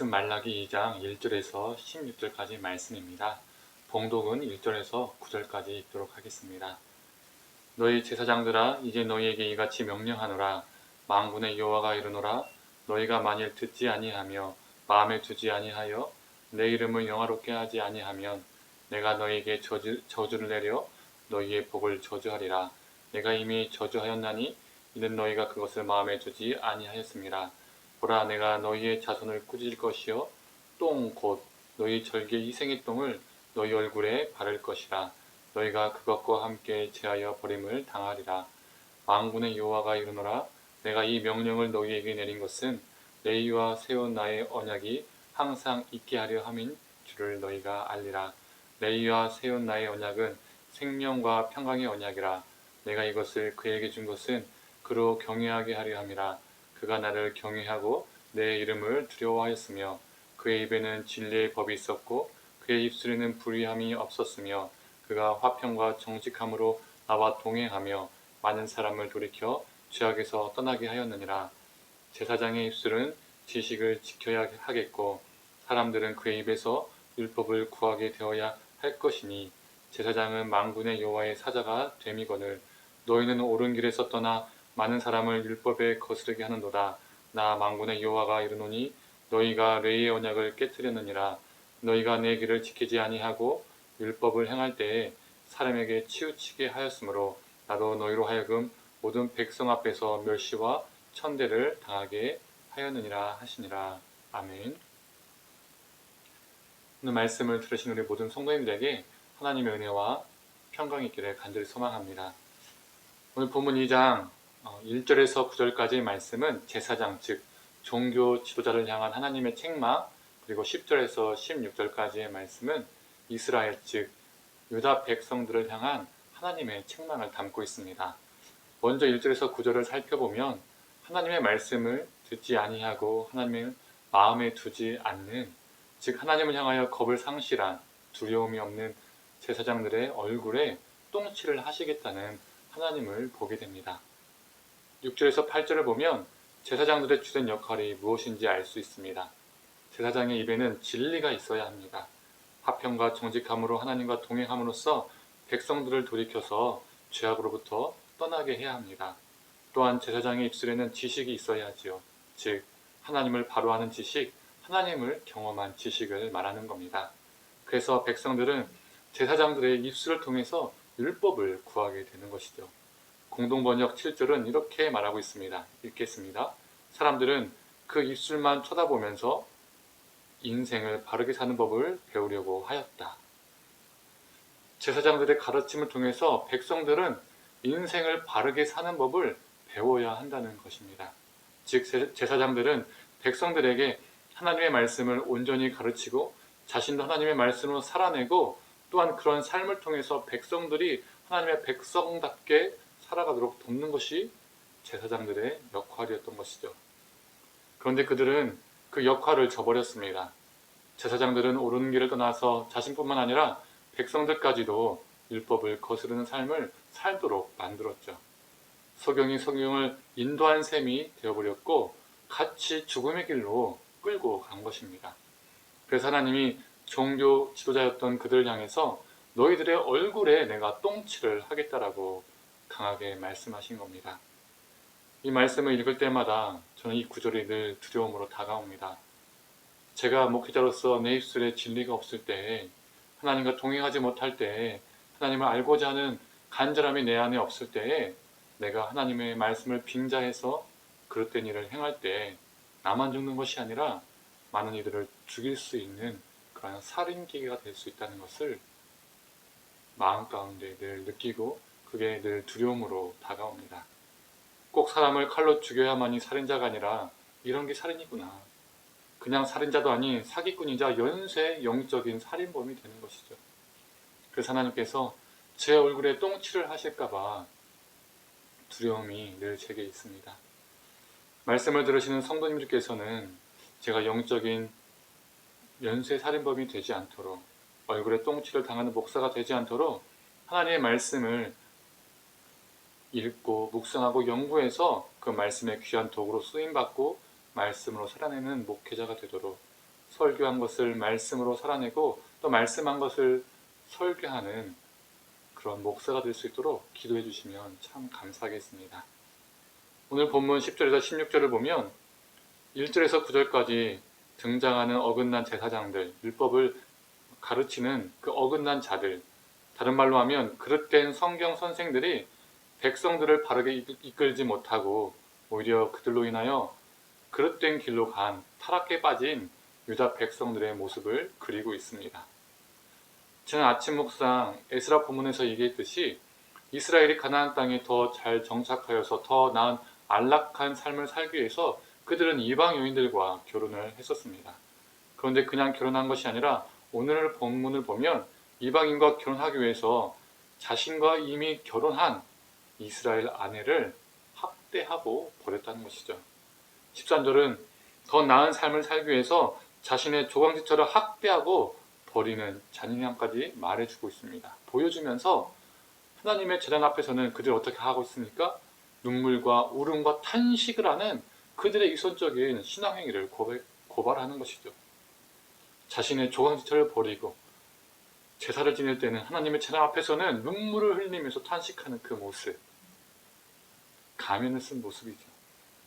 말씀 말라기 2장 1절에서 16절까지 말씀입니다. 봉독은 1절에서 9절까지 읽도록 하겠습니다. 너희 제사장들아, 이제 너희에게 이같이 명령하노라. 만군의 여호와가 이르노라. 너희가 만일 듣지 아니하며 마음에 두지 아니하여 내 이름을 영화롭게 하지 아니하면 내가 너희에게 저주를 내려 너희의 복을 저주하리라. 내가 이미 저주하였나니 이는 너희가 그것을 마음에 두지 아니하였습니다. 보라, 내가 너희의 자손을 꾸짖을 것이요 똥 곧 너희 절개 희생의 똥을 너희 얼굴에 바를 것이라. 너희가 그것과 함께 제하여 버림을 당하리라. 만군의 여호와가 이르노라. 내가 이 명령을 너희에게 내린 것은 레위와 세운 나의 언약이 항상 있게 하려 함인 줄을 너희가 알리라. 레위와 세운 나의 언약은 생명과 평강의 언약이라. 내가 이것을 그에게 준 것은 그로 경외하게 하려 함이라. 그가 나를 경외하고 내 이름을 두려워하였으며 그의 입에는 진리의 법이 있었고 그의 입술에는 불의함이 없었으며 그가 화평과 정직함으로 나와 동행하며 많은 사람을 돌이켜 죄악에서 떠나게 하였느니라. 제사장의 입술은 지식을 지켜야 하겠고 사람들은 그의 입에서 율법을 구하게 되어야 할 것이니 제사장은 만군의 여호와의 사자가 됨이거늘. 너희는 옳은 길에서 떠나 많은 사람을 율법에 거스르게 하는도다. 나 만군의 여호와가 이르노니 너희가 레위의 언약을 깨뜨렸느니라. 너희가 내 길을 지키지 아니하고 율법을 행할 때에 사람에게 치우치게 하였으므로 나도 너희로 하여금 모든 백성 앞에서 멸시와 천대를 당하게 하였느니라 하시니라. 아멘. 오늘 말씀을 들으신 우리 모든 성도님들에게 하나님의 은혜와 평강이 있기를 간절히 소망합니다. 오늘 본문 2장 1절에서 9절까지의 말씀은 제사장 즉 종교 지도자를 향한 하나님의 책망, 그리고 10절에서 16절까지의 말씀은 이스라엘 즉 유다 백성들을 향한 하나님의 책망을 담고 있습니다. 먼저 1절에서 9절을 살펴보면 하나님의 말씀을 듣지 아니하고 하나님을 마음에 두지 않는, 즉 하나님을 향하여 겁을 상실한 두려움이 없는 제사장들의 얼굴에 똥칠을 하시겠다는 하나님을 보게 됩니다. 6절에서 8절을 보면 제사장들의 주된 역할이 무엇인지 알 수 있습니다. 제사장의 입에는 진리가 있어야 합니다. 화평과 정직함으로 하나님과 동행함으로써 백성들을 돌이켜서 죄악으로부터 떠나게 해야 합니다. 또한 제사장의 입술에는 지식이 있어야 하지요. 즉 하나님을 바로 아는 지식, 하나님을 경험한 지식을 말하는 겁니다. 그래서 백성들은 제사장들의 입술을 통해서 율법을 구하게 되는 것이죠. 공동번역 7절은 이렇게 말하고 있습니다. 읽겠습니다. 사람들은 그 입술만 쳐다보면서 인생을 바르게 사는 법을 배우려고 하였다. 제사장들의 가르침을 통해서 백성들은 인생을 바르게 사는 법을 배워야 한다는 것입니다. 즉 제사장들은 백성들에게 하나님의 말씀을 온전히 가르치고 자신도 하나님의 말씀으로 살아내고 또한 그런 삶을 통해서 백성들이 하나님의 백성답게 살아가도록 돕는 것이 제사장들의 역할이었던 것이죠. 그런데 그들은 그 역할을 저버렸습니다. 제사장들은 옳은 길을 떠나서 자신뿐만 아니라 백성들까지도 율법을 거스르는 삶을 살도록 만들었죠. 성경을 인도한 셈이 되어버렸고 같이 죽음의 길로 끌고 간 것입니다. 그래서 하나님이 종교 지도자였던 그들을 향해서 너희들의 얼굴에 내가 똥칠을 하겠다라고 강하게 말씀하신 겁니다. 이 말씀을 읽을 때마다 저는 이 구절이 늘 두려움으로 다가옵니다. 제가 목회자로서 내 입술에 진리가 없을 때, 하나님과 동행하지 못할 때, 하나님을 알고자 하는 간절함이 내 안에 없을 때에 내가 하나님의 말씀을 빙자해서 그릇된 일을 행할 때 나만 죽는 것이 아니라 많은 이들을 죽일 수 있는 그런 살인기계가 될 수 있다는 것을 마음 가운데 늘 느끼고 그게 늘 두려움으로 다가옵니다. 꼭 사람을 칼로 죽여야만이 살인자가 아니라 이런 게 살인이구나. 그냥 살인자도 아닌 사기꾼이자 연쇄 영적인 살인범이 되는 것이죠. 그래서 하나님께서 제 얼굴에 똥칠을 하실까봐 두려움이 늘 제게 있습니다. 말씀을 들으시는 성도님들께서는 제가 영적인 연쇄 살인범이 되지 않도록, 얼굴에 똥칠을 당하는 목사가 되지 않도록 하나님의 말씀을 읽고 묵상하고 연구해서 그 말씀의 귀한 도구로 쓰임받고 말씀으로 살아내는 목회자가 되도록 설교한 것을 말씀으로 살아내고 또 말씀한 것을 설교하는 그런 목사가 될 수 있도록 기도해 주시면 참 감사하겠습니다. 오늘 본문 10절에서 16절을 보면 1절에서 9절까지 등장하는 어긋난 제사장들, 율법을 가르치는 그 어긋난 자들, 다른 말로 하면 그릇된 성경 선생들이 백성들을 바르게 이끌지 못하고 오히려 그들로 인하여 그릇된 길로 간 타락에 빠진 유다 백성들의 모습을 그리고 있습니다. 지난 아침 묵상 에스라 본문에서 얘기했듯이 이스라엘이 가나안 땅에 더 잘 정착하여서 더 나은 안락한 삶을 살기 위해서 그들은 이방 여인들과 결혼을 했었습니다. 그런데 그냥 결혼한 것이 아니라 오늘 본문을 보면 이방인과 결혼하기 위해서 자신과 이미 결혼한 이스라엘 아내를 학대하고 버렸다는 것이죠. 13절은 더 나은 삶을 살기 위해서 자신의 조강지처를 학대하고 버리는 잔인함까지 말해주고 있습니다. 보여주면서 하나님의 재단 앞에서는 그들이 어떻게 하고 있습니까? 눈물과 울음과 탄식을 하는 그들의 이선적인 신앙행위를 고발하는 것이죠. 자신의 조강지처를 버리고 제사를 지낼 때는 하나님의 재단 앞에서는 눈물을 흘리면서 탄식하는 그 모습, 가면을 쓴 모습이죠.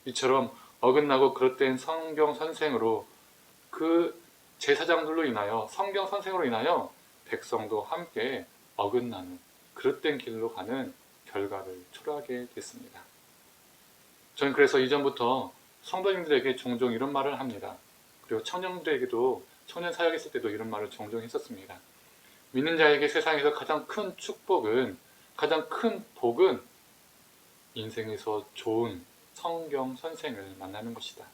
이처럼 어긋나고 그릇된 성경 선생으로 그 제사장들로 인하여 성경 선생으로 인하여 백성도 함께 어긋나는 그릇된 길로 가는 결과를 초래하게 됐습니다. 저는 그래서 이전부터 성도님들에게 종종 이런 말을 합니다. 그리고 청년들에게도 청년 사역했을 때도 이런 말을 종종 했었습니다. 믿는 자에게 세상에서 가장 큰 축복은, 가장 큰 복은 인생에서 좋은 성경 선생을 만나는 것이다.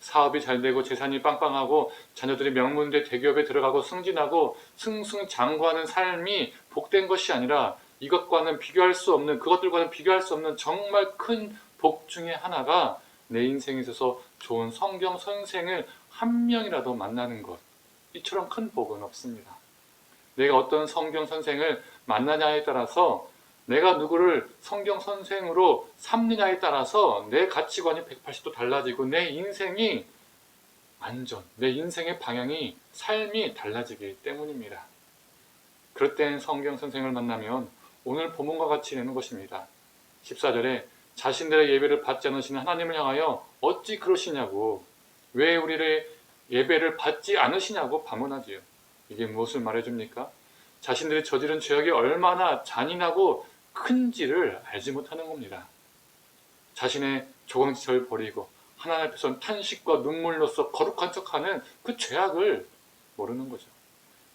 사업이 잘 되고 재산이 빵빵하고 자녀들이 명문대 대기업에 들어가고 승진하고 승승장구하는 삶이 복된 것이 아니라 이것과는 비교할 수 없는, 그것들과는 비교할 수 없는 정말 큰 복 중에 하나가 내 인생에 있어서 좋은 성경 선생을 한 명이라도 만나는 것. 이처럼 큰 복은 없습니다. 내가 어떤 성경 선생을 만나냐에 따라서, 내가 누구를 성경 선생으로 삼느냐에 따라서 내 가치관이 180도 달라지고 내 인생이 내 인생의 방향이, 삶이 달라지기 때문입니다. 그럴 땐 성경 선생을 만나면 오늘 본문과 같이 되는 것입니다. 14절에 자신들의 예배를 받지 않으시는 하나님을 향하여 어찌 그러시냐고, 왜 우리를 예배를 받지 않으시냐고 반문하지요. 이게 무엇을 말해줍니까? 자신들이 저지른 죄악이 얼마나 잔인하고 큰지를 알지 못하는 겁니다. 자신의 조강지처를 버리고 하나님 앞에서 탄식과 눈물로써 거룩한 척하는 그 죄악을 모르는 거죠.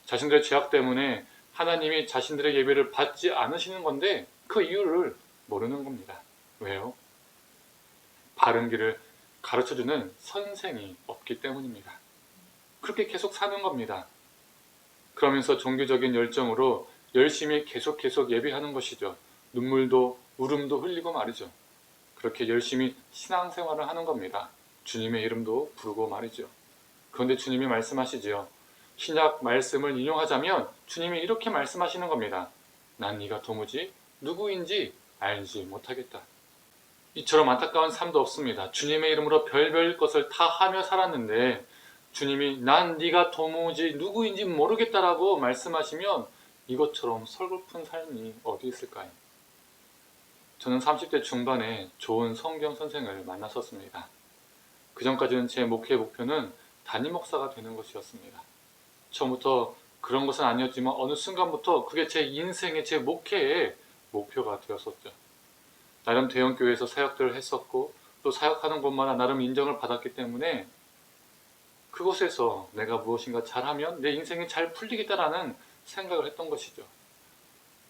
자신들의 죄악 때문에 하나님이 자신들의 예배를 받지 않으시는 건데 그 이유를 모르는 겁니다. 왜요? 바른 길을 가르쳐주는 선생이 없기 때문입니다. 그렇게 계속 사는 겁니다. 그러면서 종교적인 열정으로 열심히 계속 예배하는 것이죠. 눈물도 울음도 흘리고 말이죠. 그렇게 열심히 신앙생활을 하는 겁니다. 주님의 이름도 부르고 말이죠. 그런데 주님이 말씀하시죠. 신약 말씀을 인용하자면 주님이 이렇게 말씀하시는 겁니다. 난 네가 도무지 누구인지 알지 못하겠다. 이처럼 안타까운 삶도 없습니다. 주님의 이름으로 별별 것을 다 하며 살았는데 주님이 난 네가 도무지 누구인지 모르겠다라고 말씀하시면 이것처럼 서글픈 삶이 어디 있을까요? 저는 30대 중반에 좋은 성경 선생을 만났었습니다. 그 전까지는 제 목회의 목표는 담임 목사가 되는 것이었습니다. 처음부터 그런 것은 아니었지만 어느 순간부터 그게 제 인생의, 제 목회의 목표가 되었었죠. 나름 대형교회에서 사역들을 했었고 또 사역하는 곳마다 나름 인정을 받았기 때문에 그곳에서 내가 무엇인가 잘하면 내 인생이 잘 풀리겠다라는 생각을 했던 것이죠.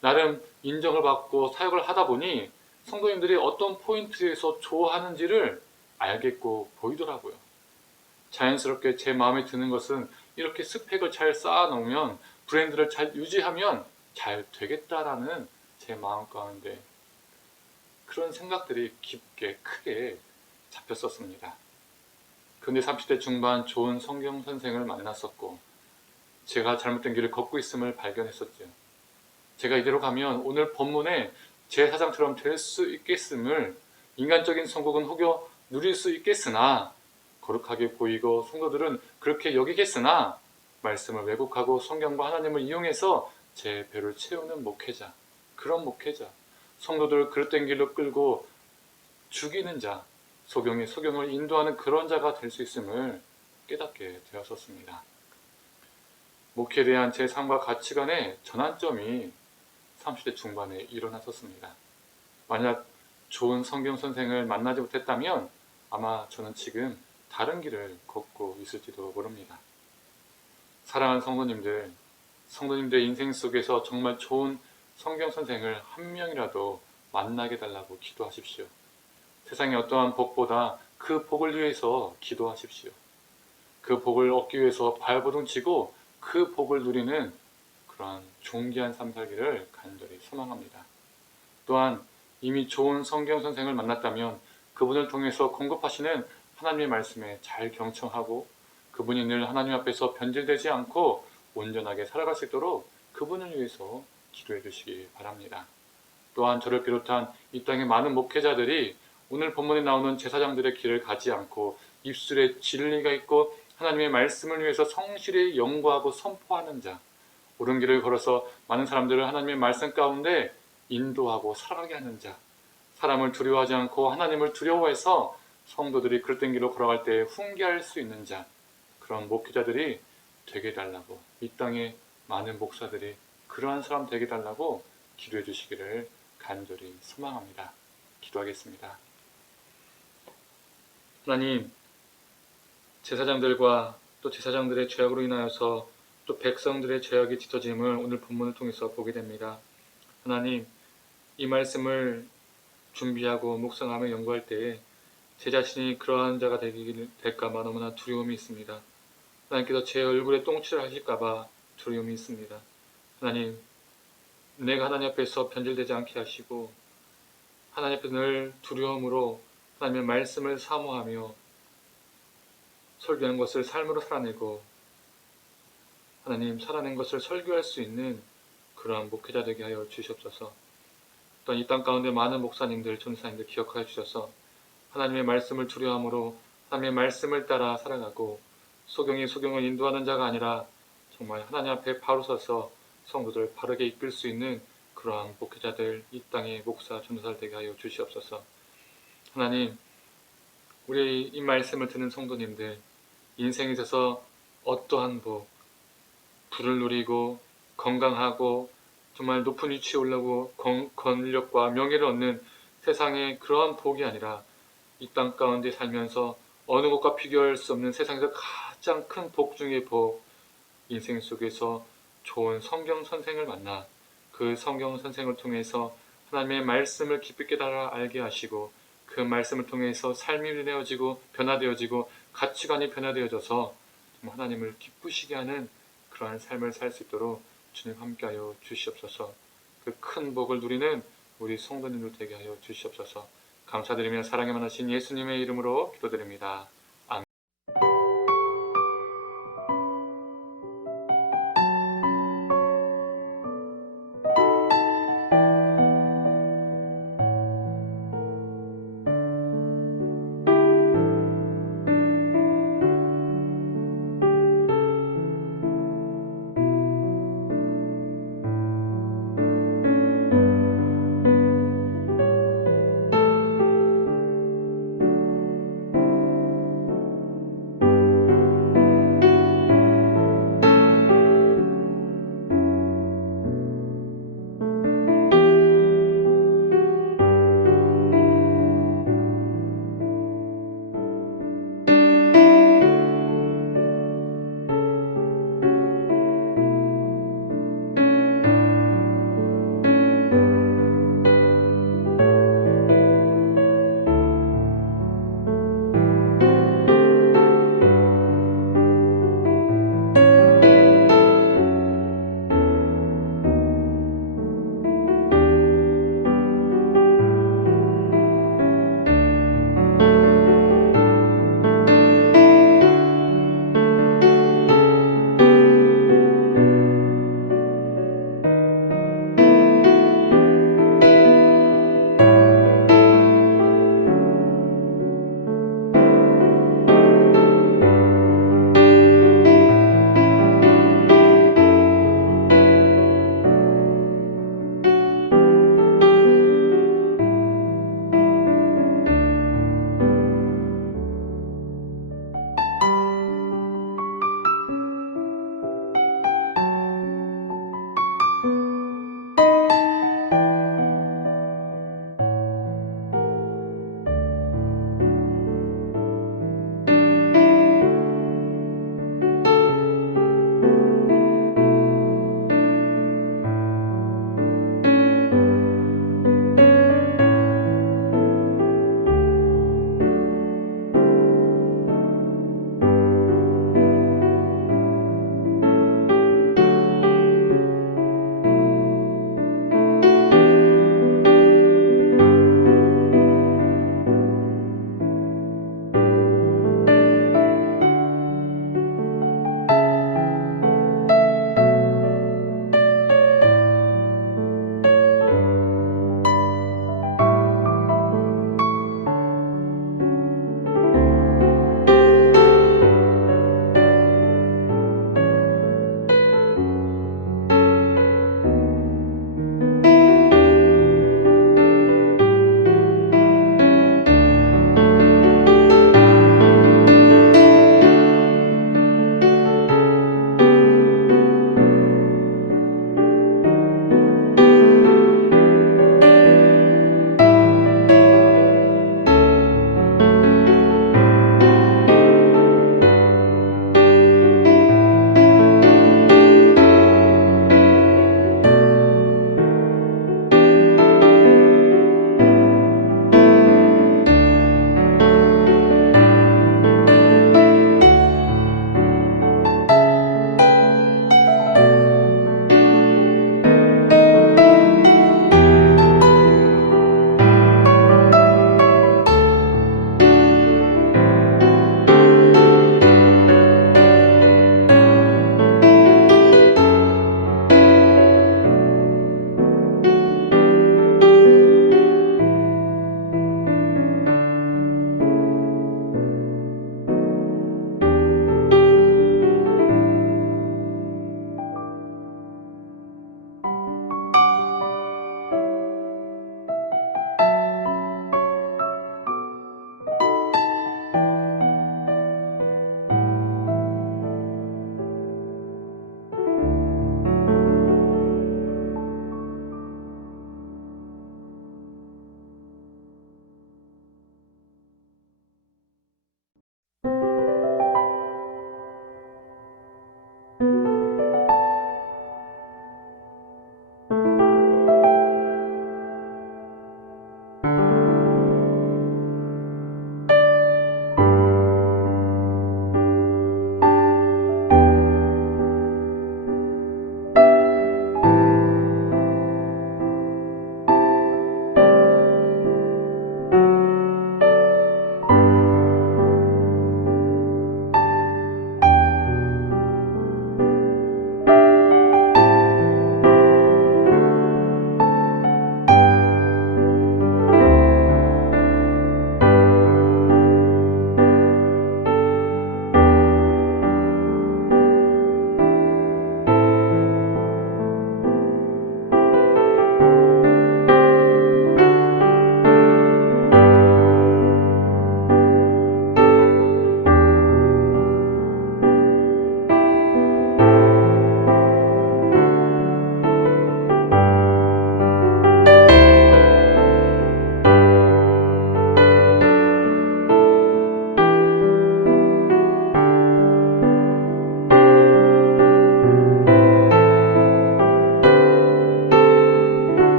나름 인정을 받고 사역을 하다 보니 성도님들이 어떤 포인트에서 좋아하는지를 알겠고 보이더라고요. 자연스럽게 제 마음에 드는 것은 이렇게 스펙을 잘 쌓아놓으면, 브랜드를 잘 유지하면 잘 되겠다라는 제 마음 가운데 그런 생각들이 깊게 크게 잡혔었습니다. 그런데 30대 중반 좋은 성경 선생을 만났었고 제가 잘못된 길을 걷고 있음을 발견했었죠. 제가 이대로 가면 오늘 본문에 제 사장처럼 될 수 있겠음을, 인간적인 성공은 혹여 누릴 수 있겠으나 거룩하게 보이고 성도들은 그렇게 여기겠으나 말씀을 왜곡하고 성경과 하나님을 이용해서 제 배를 채우는 목회자, 그런 목회자, 성도들을 그릇된 길로 끌고 죽이는 자, 소경을 인도하는 그런 자가 될 수 있음을 깨닫게 되었었습니다. 목회에 대한 제 삶과 가치관의 전환점이 30대 중반에 일어났었습니다. 만약 좋은 성경 선생을 만나지 못했다면 아마 저는 지금 다른 길을 걷고 있을지도 모릅니다. 사랑하는 성도님들의 인생 속에서 정말 좋은 성경 선생을 한 명이라도 만나게 달라고 기도하십시오. 세상의 어떠한 복보다 그 복을 위해서 기도하십시오. 그 복을 얻기 위해서 발버둥치고 그 복을 누리는 그러한 존귀한 삶 살기를 간절히 소망합니다. 또한 이미 좋은 성경 선생을 만났다면 그분을 통해서 공급하시는 하나님의 말씀에 잘 경청하고 그분이 늘 하나님 앞에서 변질되지 않고 온전하게 살아갈 수 있도록 그분을 위해서 기도해 주시기 바랍니다. 또한 저를 비롯한 이 땅의 많은 목회자들이 오늘 본문에 나오는 제사장들의 길을 가지 않고 입술에 진리가 있고 하나님의 말씀을 위해서 성실히 연구하고 선포하는 자, 옳은 길을 걸어서 많은 사람들을 하나님의 말씀 가운데 인도하고 살아가게 하는 자, 사람을 두려워하지 않고 하나님을 두려워해서 성도들이 그릇된 길로 걸어갈 때 훈계할 수 있는 자, 그런 목회자들이 되게 달라고, 이 땅의 많은 목사들이 그러한 사람 되게 달라고 기도해 주시기를 간절히 소망합니다. 기도하겠습니다. 하나님, 제사장들과 또 제사장들의 죄악으로 인하여서 또 백성들의 죄악이 짙어짐을 오늘 본문을 통해서 보게 됩니다. 하나님, 이 말씀을 준비하고 묵상하며 연구할 때에 제 자신이 그러한 자가 될까봐 너무나 두려움이 있습니다. 하나님께서 제 얼굴에 똥칠을 하실까봐 두려움이 있습니다. 하나님, 내가 하나님 앞에서 변질되지 않게 하시고 하나님 앞에 늘 두려움으로 하나님의 말씀을 사모하며 설교한 것을 삶으로 살아내고 하나님 살아낸 것을 설교할 수 있는 그러한 목회자 되게 하여 주시옵소서. 또한 이 땅 가운데 많은 목사님들, 전사님들 기억하여 주셔서 하나님의 말씀을 두려움으로 하나님의 말씀을 따라 살아가고 소경을 인도하는 자가 아니라 정말 하나님 앞에 바로 서서 성도들을 바르게 이끌 수 있는 그러한 목회자들, 이 땅의 목사, 전도사를 되게 하여 주시옵소서. 하나님, 우리 이 말씀을 듣는 성도님들 인생에 있어서 어떠한 부를 누리고 건강하고 정말 높은 위치에 올라오고 권력과 명예를 얻는 세상의 그러한 복이 아니라 이 땅 가운데 살면서 어느 것과 비교할 수 없는 세상에서 가장 큰 복 중의 복, 인생 속에서 좋은 성경 선생을 만나 그 성경 선생을 통해서 하나님의 말씀을 깊이 깨달아 알게 하시고 그 말씀을 통해서 삶이 되어지고 변화되어지고 가치관이 변화되어져서 하나님을 기쁘시게 하는 그러한 삶을 살 수 있도록 주님 함께하여 주시옵소서. 그 큰 복을 누리는 우리 성도님들 되게 하여 주시옵소서. 감사드리며 사랑에 만나신 예수님의 이름으로 기도드립니다.